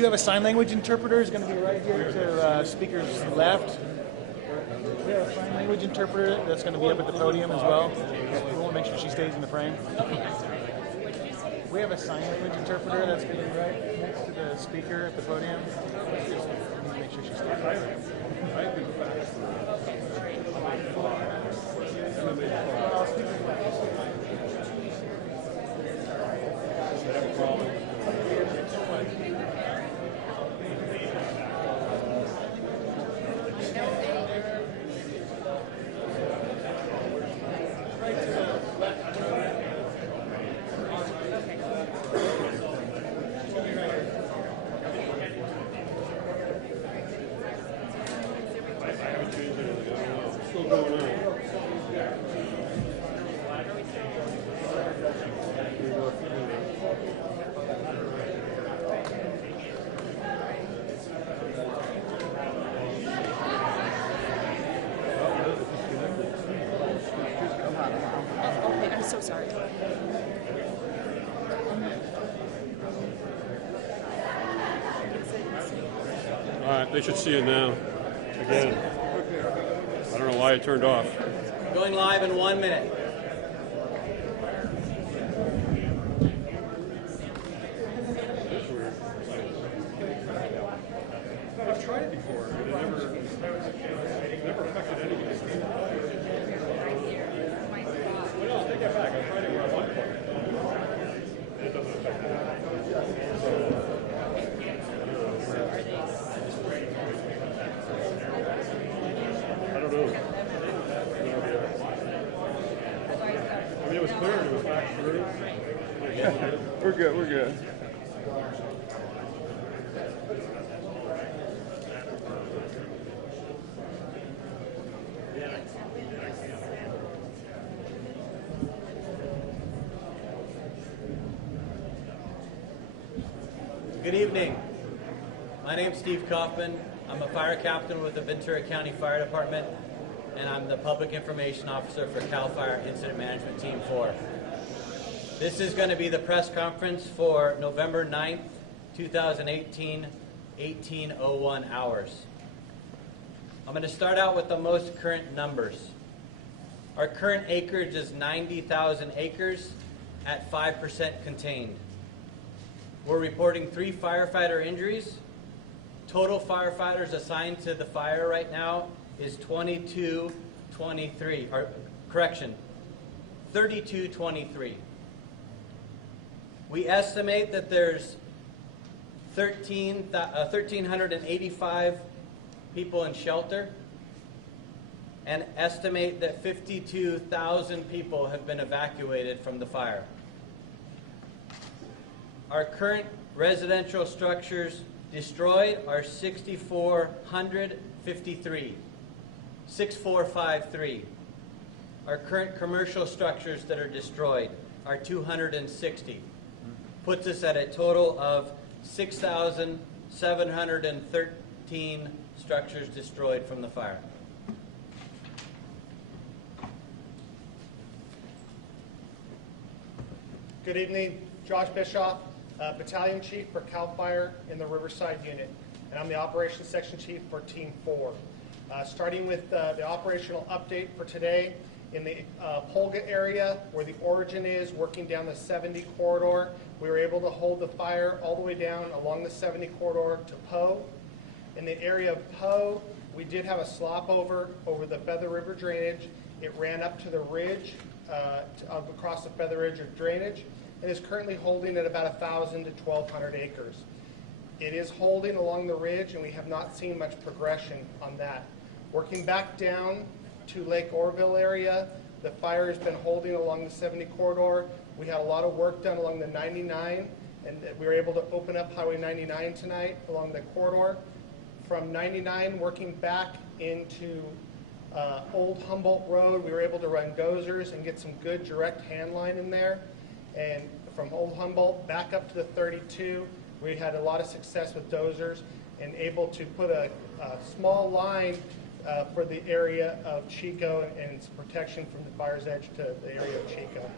do have a sign language interpreter. Is going to be right here to speaker's left. We have a sign language interpreter that's going to be up at the podium as well. We want to make sure she stays in the frame. We have a sign language interpreter that's going to be right next to the speaker at the podium. Make sure she stays in the frame. I'm so sorry. All right, they should see it now. Again, I don't know why it turned off. Going live in 1 minute. I've tried it before, but it never affected anything. Well, no, take that back. I tried it where I wanted it. It doesn't affect anything. I don't know. I mean, it was clear and it was back through. We're good, we're good. Good evening. My name's Steve Kaufman. I'm a fire captain with the Ventura County Fire Department, and I'm the Public Information Officer for CAL FIRE Incident Management Team 4. This is going to be the press conference for November 9th, 2018, 18:01 hours. I'm going to start out with the most current numbers. Our current acreage is 90,000 acres at 5% contained. We're reporting 3 firefighter injuries. Total firefighters assigned to the fire right now is 3223. We estimate that there's 1,385 people in shelter, and estimate that 52,000 people have been evacuated from the fire. Our current residential structures destroyed are 6,453. 6,453. Our current commercial structures that are destroyed are 260. Puts us at a total of 6,713 structures destroyed from the fire. Good evening, Josh Bischoff, Battalion Chief for CAL FIRE in the Riverside Unit, and I'm the Operations Section Chief for Team 4. Starting with the operational update for today, in the Polga area where the origin is, working down the 70 corridor, we were able to hold the fire all the way down along the 70 corridor to Poe. In the area of Poe, we did have a slop over the Feather River drainage. It ran up to the ridge, across the Feather Ridge of drainage, and is currently holding at about 1,000 to 1,200 acres. It is holding along the ridge, and we have not seen much progression on that. Working back down to Lake Orville area, the fire has been holding along the 70 corridor. We had a lot of work done along the 99, and we were able to open up Highway 99 tonight along the corridor. From 99, working back into Old Humboldt Road, we were able to run dozers and get some good direct hand line in there. And from Old Humboldt back up to the 32, we had a lot of success with dozers and able to put a small line for the area of Chico and its protection from the fire's edge to the area of Chico.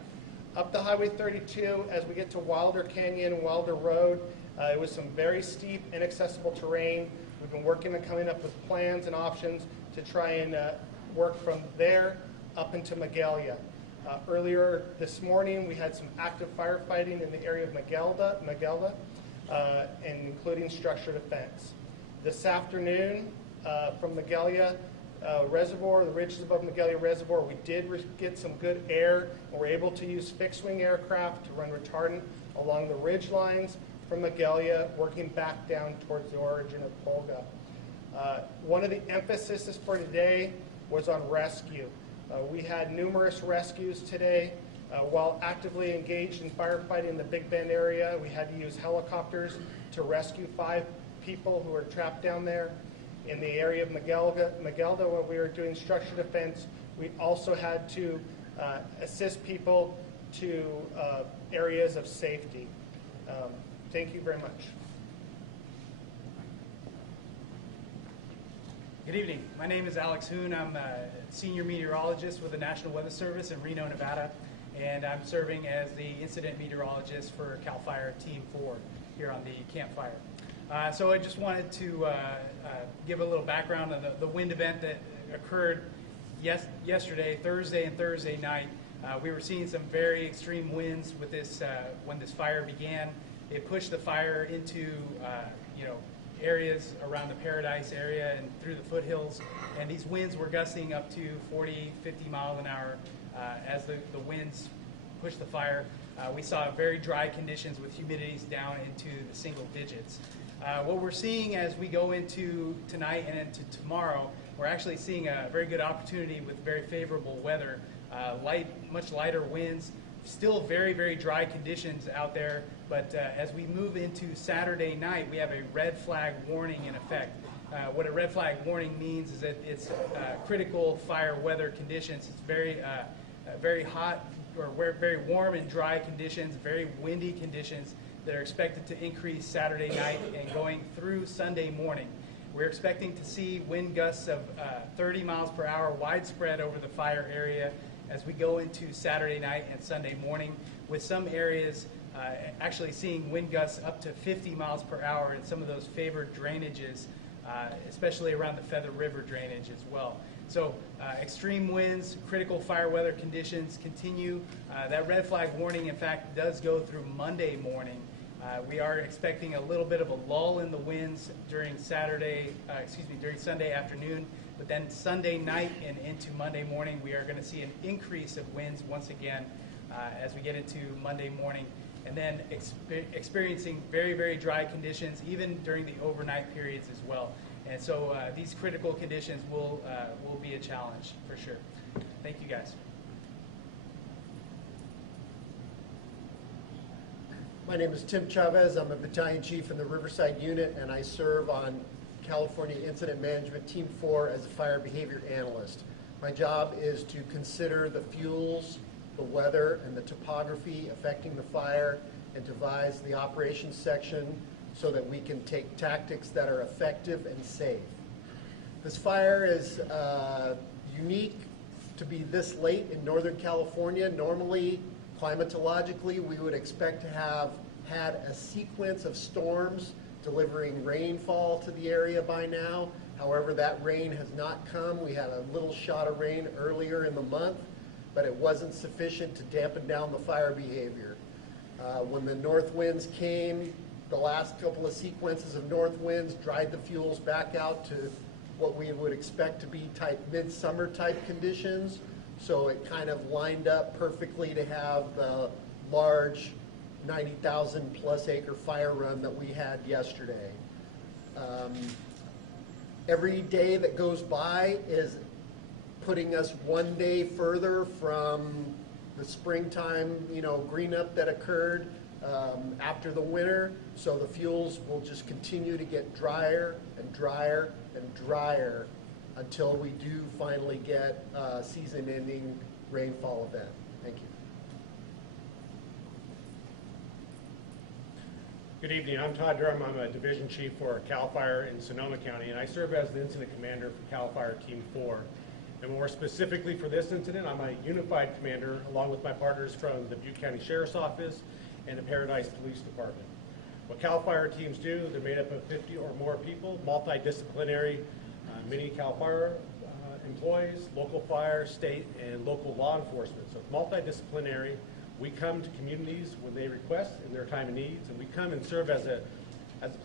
Up the Highway 32, as we get to Wilder Canyon and Wilder Road, It was some very steep, inaccessible terrain. We've been working on coming up with plans and options to try and work from there up into Magalia. Earlier this morning, we had some active firefighting in the area of Magelda, and including structure defense. This afternoon, from Magalia Reservoir, the ridges above Magalia Reservoir, we did get some good air, and we're able to use fixed-wing aircraft to run retardant along the ridge lines from Magalia, working back down towards the origin of Polga. One of the emphases for today was on rescue. We had numerous rescues today. While actively engaged in firefighting in the Big Bend area, we had to use helicopters to rescue 5 people who were trapped down there. In the area of Magelda, when we were doing structure defense, we also had to assist people to areas of safety. Thank you very much. Good evening. My name is Alex Hoon. I'm a senior meteorologist with the National Weather Service in Reno, Nevada, and I'm serving as the incident meteorologist for CAL FIRE Team 4 here on the campfire. So I just wanted to give a little background on the wind event that occurred yesterday, Thursday and Thursday night. We were seeing some very extreme winds with this when this fire began. It pushed the fire into areas around the Paradise area and through the foothills, and these winds were gusting up to 40, 50 miles an hour as the winds pushed the fire. We saw very dry conditions with humidities down into the single digits. What we're seeing as we go into tonight and into tomorrow, we're actually seeing a very good opportunity with very favorable weather, much lighter winds, still very, very dry conditions out there, but as we move into Saturday night, we have a red flag warning in effect. What a red flag warning means is that it's critical fire weather conditions. It's very hot or very warm and dry conditions, very windy conditions that are expected to increase Saturday night and going through Sunday morning. We're expecting to see wind gusts of 30 miles per hour widespread over the fire area as we go into Saturday night and Sunday morning, with some areas actually seeing wind gusts up to 50 miles per hour in some of those favored drainages, especially around the Feather River drainage as well. So extreme winds, critical fire weather conditions continue. That red flag warning, in fact, does go through Monday morning. We are expecting a little bit of a lull in the winds during Sunday afternoon, but then Sunday night and into Monday morning, we are going to see an increase of winds once again as we get into Monday morning, and then experiencing very, very dry conditions even during the overnight periods as well. And so these critical conditions will be a challenge for sure. Thank you, guys. My name is Tim Chavez. I'm a battalion chief in the Riverside unit, and I serve on California Incident Management Team 4 as a fire behavior analyst. My job is to consider the fuels, the weather, and the topography affecting the fire, and devise the operations section so that we can take tactics that are effective and safe. This fire is unique to be this late in Northern California. Normally, climatologically, we would expect to have had a sequence of storms delivering rainfall to the area by now. However, that rain has not come. We had a little shot of rain earlier in the month, but it wasn't sufficient to dampen down the fire behavior. When the north winds came, the last couple of sequences of north winds dried the fuels back out to what we would expect to be midsummer type conditions. So it kind of lined up perfectly to have the large 90,000 plus acre fire run that we had yesterday. Every day that goes by is putting us one day further from the springtime, green up that occurred after the winter. So the fuels will just continue to get drier and drier and drier until we do finally get a season-ending rainfall event. Thank you. Good evening. I'm Todd Durham. I'm a division chief for CAL FIRE in Sonoma County, and I serve as the incident commander for CAL FIRE Team 4. And more specifically for this incident, I'm a unified commander along with my partners from the Butte County Sheriff's Office and the Paradise Police Department. What CAL FIRE teams do, they're made up of 50 or more people, multidisciplinary, many CAL FIRE employees, local fire, state, and local law enforcement. So it's multidisciplinary. We come to communities when they request in their time of needs, and we come and serve as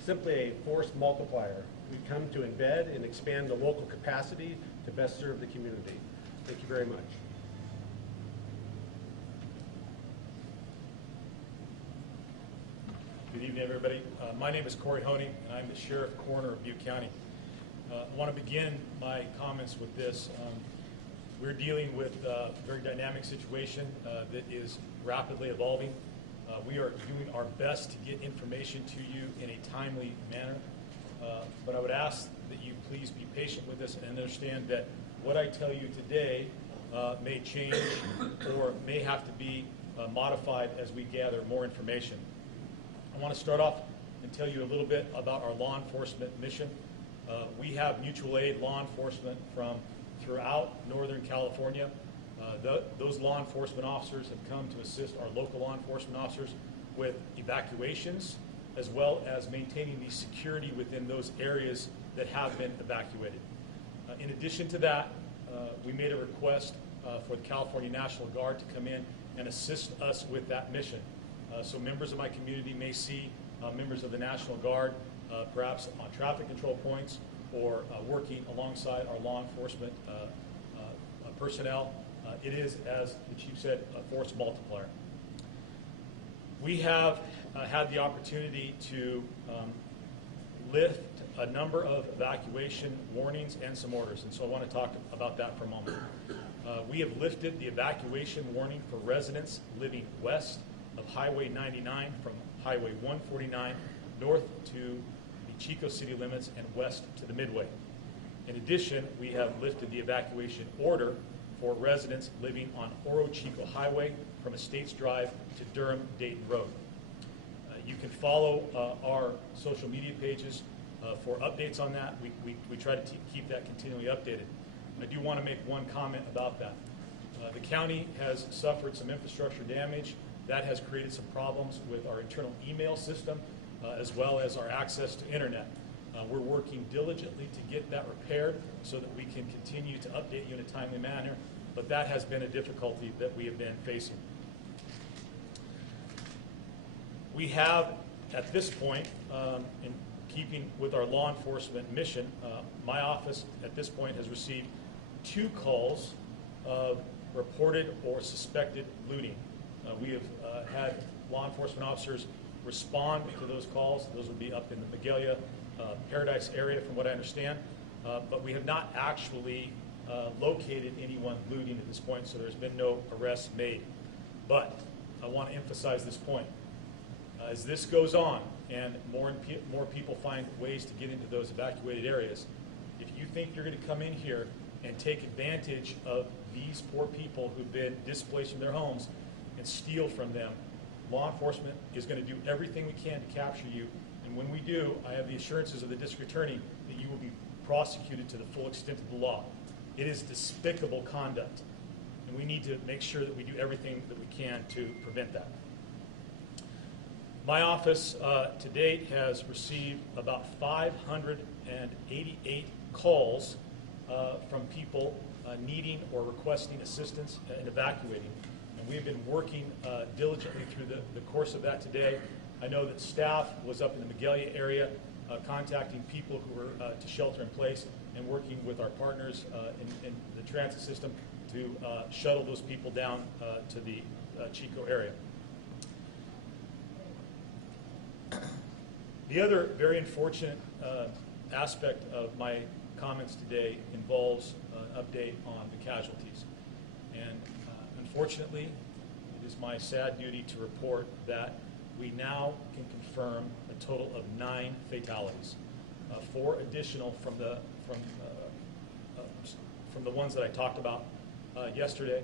simply a force multiplier. We come to embed and expand the local capacity to best serve the community. Thank you very much. Good evening, everybody. My name is Corey Honey, and I'm the Sheriff Coroner of Butte County. I want to begin my comments with this. We're dealing with a very dynamic situation that is rapidly evolving. We are doing our best to get information to you in a timely manner, but I would ask that you please be patient with us and understand that what I tell you today may change or may have to be modified as we gather more information. I want to start off and tell you a little bit about our law enforcement mission. We have mutual aid law enforcement from throughout Northern California. Those law enforcement officers have come to assist our local law enforcement officers with evacuations, as well as maintaining the security within those areas that have been evacuated. In addition to that, we made a request for the California National Guard to come in and assist us with that mission. So members of my community may see members of the National Guard perhaps on traffic control points or working alongside our law enforcement personnel. It is, as the chief said, a force multiplier. We have had the opportunity to lift a number of evacuation warnings and some orders, and so I want to talk about that for a moment. We have lifted the evacuation warning for residents living west of Highway 99 from Highway 149 north to the Chico city limits and west to the Midway. In addition, we have lifted the evacuation order for residents living on Oro Chico Highway from Estates Drive to Durham Dayton Road. You can follow our social media pages for updates on that. We try to keep that continually updated. I do want to make one comment about that. The county has suffered some infrastructure damage. That has created some problems with our internal email system as well as our access to internet. We're working diligently to get that repaired so that we can continue to update you in a timely manner, but that has been a difficulty that we have been facing. We have, at this point, in keeping with our law enforcement mission, my office at this point has received 2 calls of reported or suspected looting. We have had law enforcement officers respond to those calls. Those would be up in the Magalia, Paradise area from what I understand, but we have not actually located anyone looting at this point, so there's been no arrests made. But I want to emphasize this point. As this goes on and more people find ways to get into those evacuated areas, if you think you're going to come in here and take advantage of these poor people who've been displaced from their homes and steal from them, law enforcement is going to do everything we can to capture you. And when we do, I have the assurances of the district attorney that you will be prosecuted to the full extent of the law. It is despicable conduct, and we need to make sure that we do everything that we can to prevent that. My office to date has received about 588 calls from people needing or requesting assistance in evacuating. And we've been working diligently through the course of that today. I know that staff was up in the Magalia area contacting people who were to shelter in place and working with our partners in the transit system to shuttle those people down to the Chico area. The other very unfortunate aspect of my comments today involves an update on the casualties. And unfortunately, it is my sad duty to report that we now can confirm a total of 9 fatalities, 4 additional from the ones that I talked about yesterday.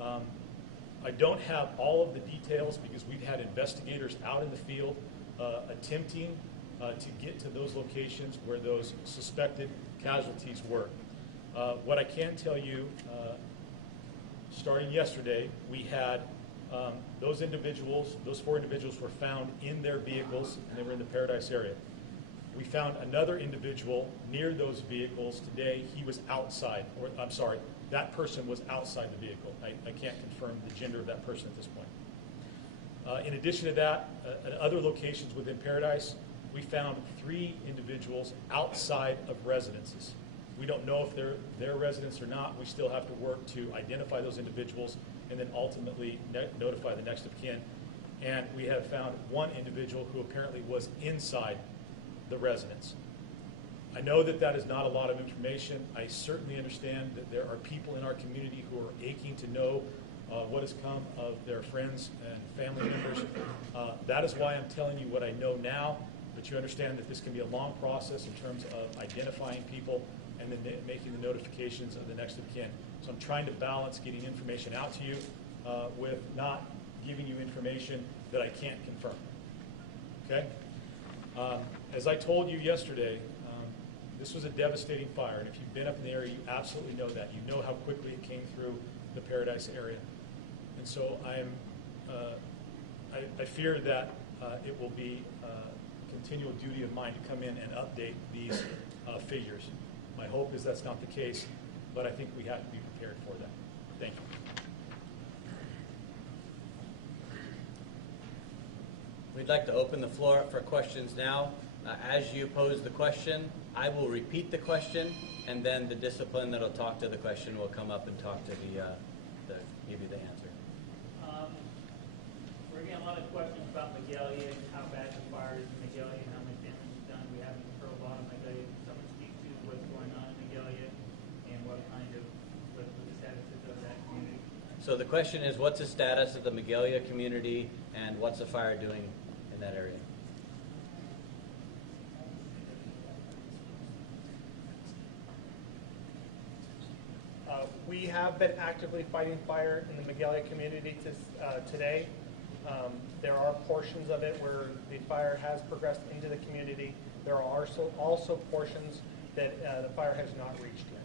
I don't have all of the details because we've had investigators out in the field attempting to get to those locations where those suspected casualties were. What I can tell you, starting yesterday, we had Those individuals, those 4 individuals were found in their vehicles, and they were in the Paradise area. We found another individual near those vehicles today. He was outside, or I'm sorry, that person was outside the vehicle. I can't confirm the gender of that person at this point. In addition to that, at other locations within Paradise, we found 3 individuals outside of residences. We don't know if they're their residents or not. We still have to work to identify those individuals and then ultimately notify the next of kin. And we have found 1 individual who apparently was inside the residence. I know that that is not a lot of information. I certainly understand that there are people in our community who are aching to know what has come of their friends and family members. That is why I'm telling you what I know now, but you understand that this can be a long process in terms of identifying people and then making the notifications of the next of kin. So I'm trying to balance getting information out to you with not giving you information that I can't confirm. Okay? As I told you yesterday, this was a devastating fire, and if you've been up in the area, you absolutely know that. You know how quickly it came through the Paradise area. And so I fear that it will be a continual duty of mine to come in and update these figures. My hope is that's not the case, but I think we have to be prepared for that. Thank you. We'd like to open the floor up for questions now. As you pose the question, I will repeat the question, and then the discipline that'll talk to the question will come up and talk to give you the answer. We're getting a lot of questions about Magalia and how bad the fire is in Magalia and how much damage is done. We haven't heard a lot of Magalia. Can someone speak to what's going on in Magalia and what the status is of that community? So the question is, what's the status of the Magalia community, and what's the fire doing in that area? We have been actively fighting fire in the Magalia community today. There are portions of it where the fire has progressed into the community. There are also portions that the fire has not reached yet.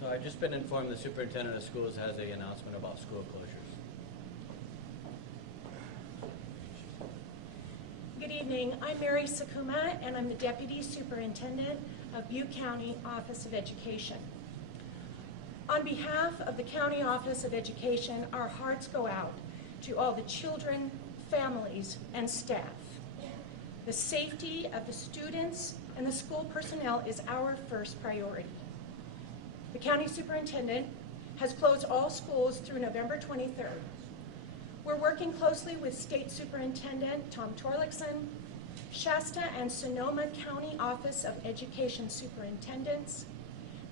So I've just been informed the superintendent of schools has an announcement about school closures. Good evening. I'm Mary Sakuma, and I'm the Deputy Superintendent of Butte County Office of Education. On behalf of the County Office of Education, our hearts go out to all the children, families, and staff. The safety of the students and the school personnel is our first priority. The County Superintendent has closed all schools through November 23rd. We're working closely with State Superintendent Tom Torlakson, Shasta and Sonoma County Office of Education Superintendents,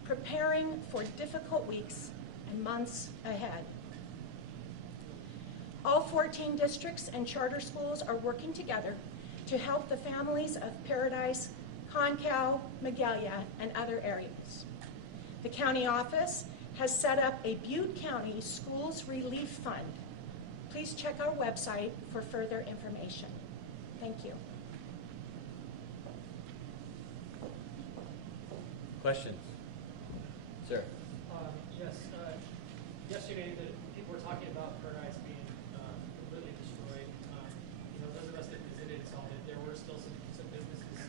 preparing for difficult weeks and months ahead. All 14 districts and charter schools are working together to help the families of Paradise, Concow, Magalia, and other areas. The county office has set up a Butte County Schools Relief Fund. Please check our website for further information. Thank you. Questions? Sir. Yes. Yesterday, the people were talking about Paradise being completely destroyed. Those of us that visited saw that there were still some businesses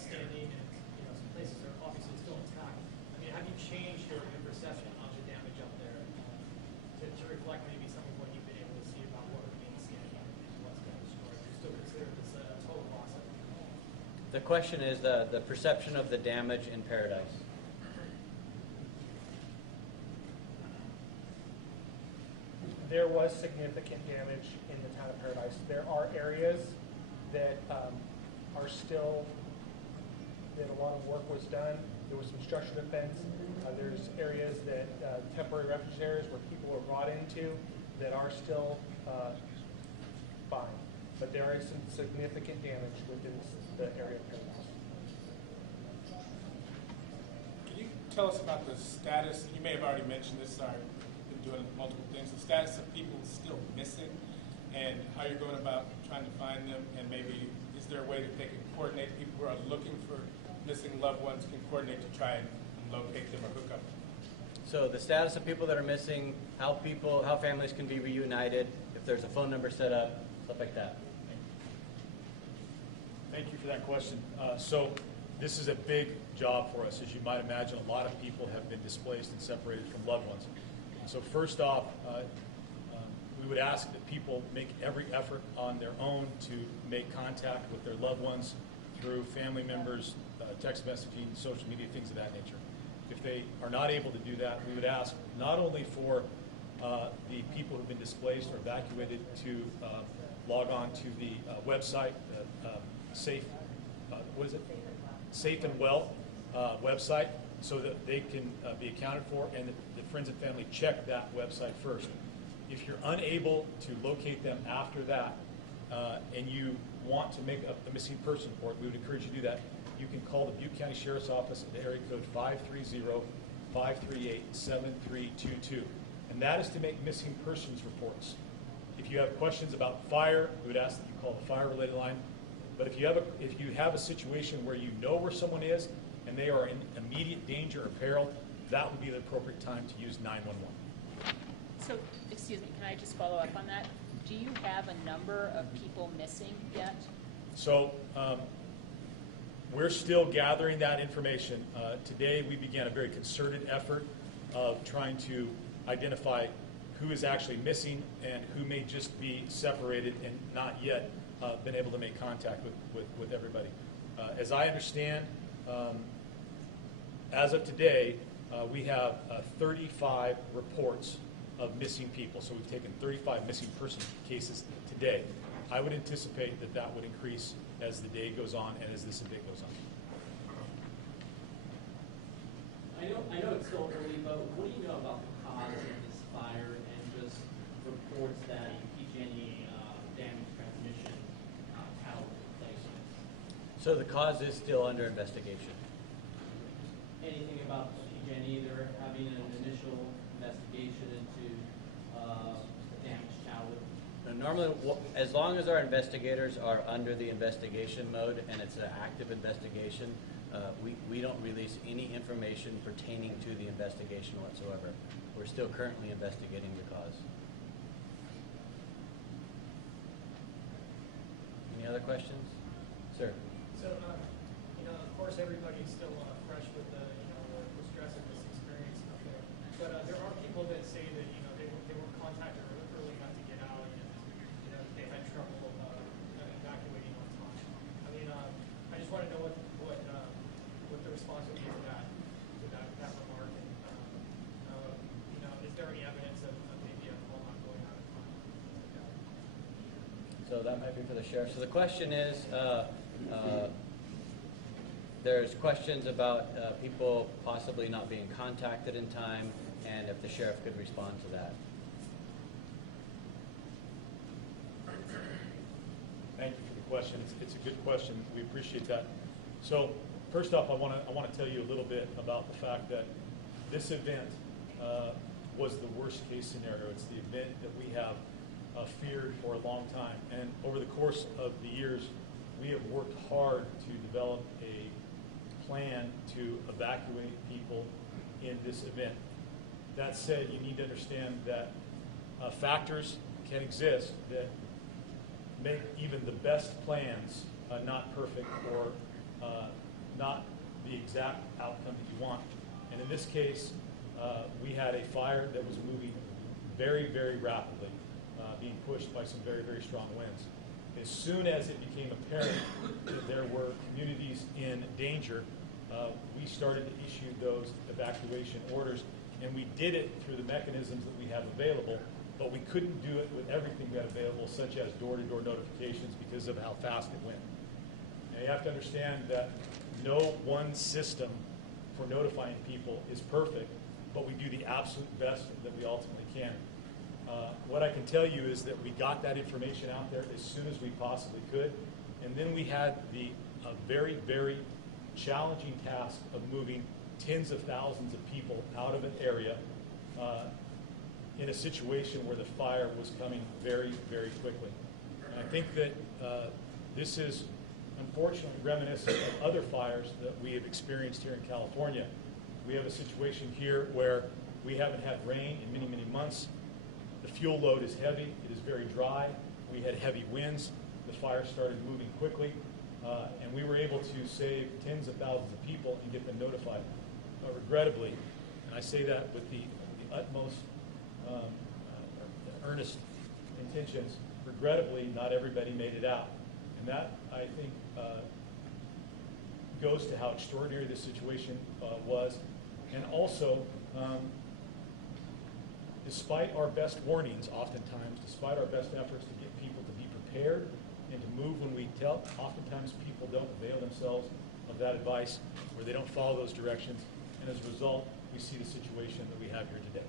standing, and some places are obviously still intact. I mean, have you changed your perception of the damage up there to reflect maybe some of what you've been able to see about what remains standing and what's been destroyed? Do you still consider this a total loss? The question is the perception of the damage in Paradise. There was significant damage in the town of Paradise. There are areas that are still, that a lot of work was done. There was some structural defense. There's areas that, temporary refuge areas where people were brought into that are still fine. But there is some significant damage within the area of Paradise. Can you tell us about the status, you may have already mentioned this, I've been doing multiple things, the status of people still missing and how you're going about trying to find them, and maybe is there a way that they can coordinate, people who are looking for missing loved ones can coordinate to try and locate them or hook up? So the status of people that are missing, how families can be reunited, if there's a phone number set up, stuff like that. Thank you for that question. So this is a big job for us. As you might imagine, a lot of people have been displaced and separated from loved ones. So first off, we would ask that people make every effort on their own to make contact with their loved ones through family members, text messaging, social media, things of that nature. If they are not able to do that, we would ask not only for the people who've been displaced or evacuated to log on to the website, Safe and Well website, so that they can be accounted for, and that the friends and family check that website first. If you're unable to locate them after that, and you want to make a missing person report, we would encourage you to do that. You can call the Butte County Sheriff's Office at the area code 530-538-7322. And that is to make missing persons reports. If you have questions about fire, we would ask that you call the fire-related line. But if you have a situation where you know where someone is and they are in immediate danger or peril, that would be the appropriate time to use 911. So, excuse me, can I just follow up on that? Do you have a number of people missing yet? So we're still gathering that information. Today we began a very concerted effort of trying to identify who is actually missing and who may just be separated and not yet been able to make contact with everybody. As I understand, as of today, we have 35 reports of missing people. So we've taken 35 missing person cases today. I would anticipate that that would increase as the day goes on and as this event goes on. I know it's still early, but what do you know about the cause of this fire and just reports that PG&E damage transmission tower replacements? So the cause is still under investigation. Anything about PG&E? They're having an initial investigation into the damaged tower. Now, normally, as long as our investigators are under the investigation mode and it's an active investigation, we don't release any information pertaining to the investigation whatsoever. We're still currently investigating the cause. Any other questions? Sir. So, of course, everybody's still fresh with the stress of this experience up there. But there are people that say that they were contacted early enough to get out, and they had trouble evacuating on time. I mean, I just want to know what the response would be to that remark, and is there any evidence of maybe a call not going out of time? So that might be for the sheriff. So the question is, there's questions about people possibly not being contacted in time, and if the sheriff could respond to that. Thank you for the question. It's a good question. We appreciate that. So first off, I want to tell you a little bit about the fact that this event was the worst case scenario. It's the event that we have feared for a long time. And over the course of the years, we have worked hard to develop a plan to evacuate people in this event. That said, you need to understand that factors can exist that make even the best plans not perfect or not the exact outcome that you want. And in this case, we had a fire that was moving very, very rapidly, being pushed by some very, very strong winds. As soon as it became apparent that there were communities in danger, we started to issue those evacuation orders, and we did it through the mechanisms that we have available, but we couldn't do it with everything we had available, such as door-to-door notifications, because of how fast it went. Now, you have to understand that no one system for notifying people is perfect, but we do the absolute best that we ultimately can. What I can tell you is that we got that information out there as soon as we possibly could, and then we had a very, very challenging task of moving tens of thousands of people out of an area in a situation where the fire was coming very, very quickly. And I think that this is unfortunately reminiscent of other fires that we have experienced here in California. We have a situation here where we haven't had rain in many, many months. The fuel load is heavy. It is very dry. We had heavy winds. The fire started moving quickly, and we were able to save tens of thousands of people and get them notified. Regrettably, and I say that with the utmost earnest intentions, regrettably, not everybody made it out. And that, I think, goes to how extraordinary this situation was. And also, despite our best warnings, oftentimes, despite our best efforts to get people to be prepared and to move when we tell, oftentimes people don't avail themselves of that advice, or they don't follow those directions. And as a result, we see the situation that we have here today.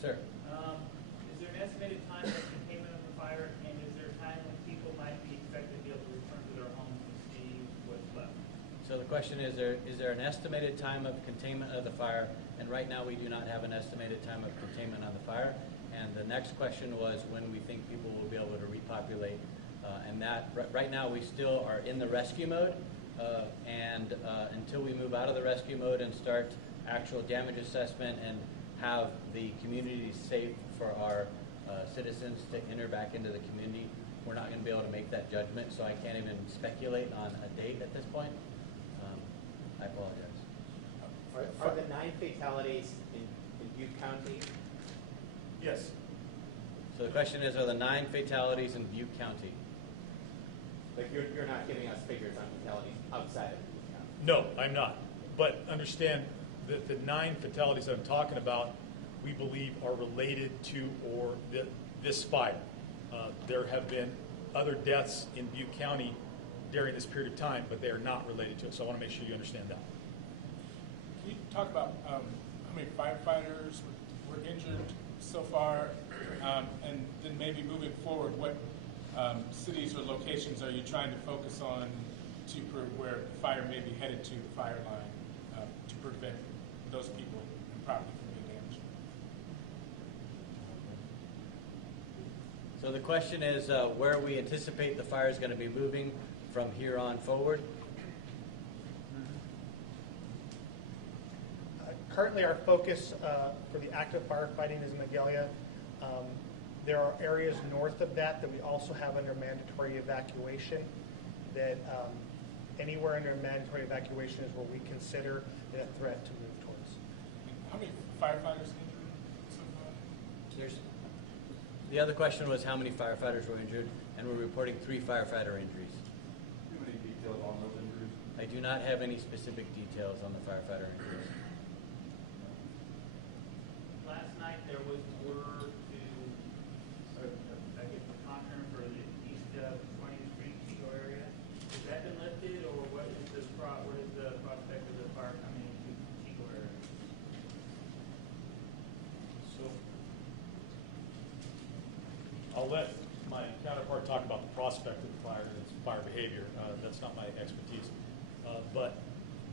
Sir. Is there an estimated time of containment of the fire, and is there a time when people might be expected to be able to return to their homes and see what's left? So the question is there an estimated time of containment of the fire? And right now we do not have an estimated time of containment on the fire. And the next question was when we think people will be able to repopulate. And that right now we still are in the rescue mode. And until we move out of the rescue mode and start actual damage assessment and have the community safe for our citizens to enter back into the community, we're not going to be able to make that judgment. So I can't even speculate on a date at this point. I apologize. Are the 9 fatalities in Butte County? Yes. So the question is, are the 9 fatalities in Butte County? Like you're not giving us figures on fatalities outside of Butte County? No, I'm not. But understand that the 9 fatalities that I'm talking about, we believe are related to this fire. There have been other deaths in Butte County during this period of time, but they are not related to it. So I want to make sure you understand that. Can you talk about how many firefighters were injured so far, and then maybe moving forward, what cities or locations are you trying to focus on where fire may be headed to the fire line to prevent those people and property from being damaged? So the question is where we anticipate the fire is going to be moving from here on forward. Currently, our focus for the active firefighting is in Magalia. There are areas north of that we also have under mandatory evacuation. That anywhere under mandatory evacuation is where we consider it a threat to move towards. How many firefighters injured so far? The other question was how many firefighters were injured, and we're reporting 3 firefighter injuries. Do you have any details on those injuries? I do not have any specific details on the firefighter injuries. Last night there was an order to, I guess, the conference for the east 20th Street Chico area. Has that been lifted, or what is the prospect of the fire coming into the Chico area? So I'll let my counterpart talk about the prospect of the fire and its fire behavior. That's not my expertise. But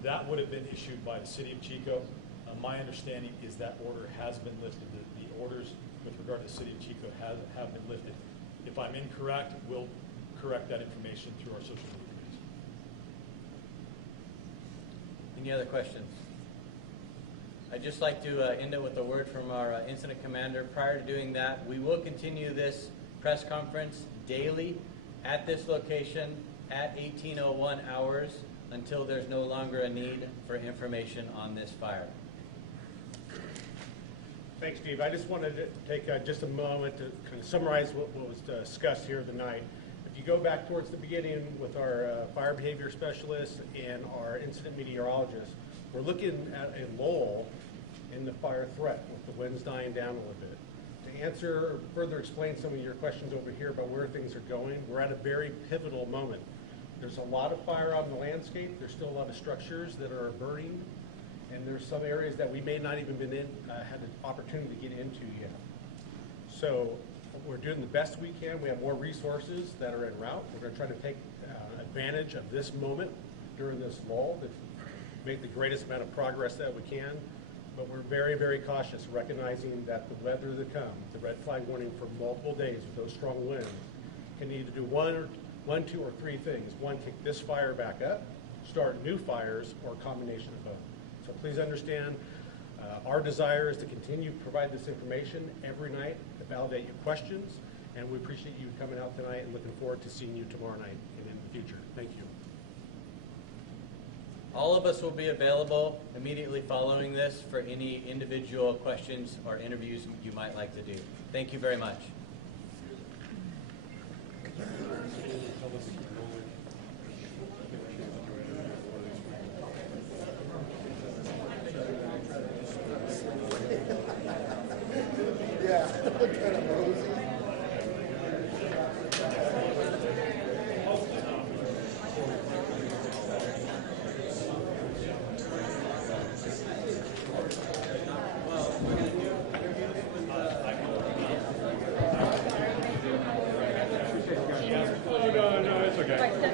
that would have been issued by the city of Chico. My understanding is that order has been lifted. The orders with regard to the city of Chico have been lifted. If I'm incorrect, we'll correct that information through our social media pages. Any other questions? I'd just like to end it with a word from our incident commander. Prior to doing that, we will continue this press conference daily at this location at 18:01 hours until there's no longer a need for information on this fire. Thanks, Steve. I just wanted to take just a moment to kind of summarize what was discussed here tonight. If you go back towards the beginning with our fire behavior specialist and our incident meteorologist, we're looking at a lull in the fire threat with the winds dying down a little bit. To answer, further explain some of your questions over here about where things are going, we're at a very pivotal moment. There's a lot of fire out in the landscape. There's still a lot of structures that are burning. And there's some areas that we may not even had an opportunity to get into yet. So we're doing the best we can. We have more resources that are en route. We're going to try to take advantage of this moment during this lull to make the greatest amount of progress that we can. But we're very, very cautious, recognizing that the weather that comes, the red flag warning for multiple days with those strong winds, can either do one, two, or three things. One, kick this fire back up, start new fires, or a combination of both. So please understand, our desire is to continue to provide this information every night to validate your questions, and we appreciate you coming out tonight and looking forward to seeing you tomorrow night and in the future. Thank you. All of us will be available immediately following this for any individual questions or interviews you might like to do. Thank you very much.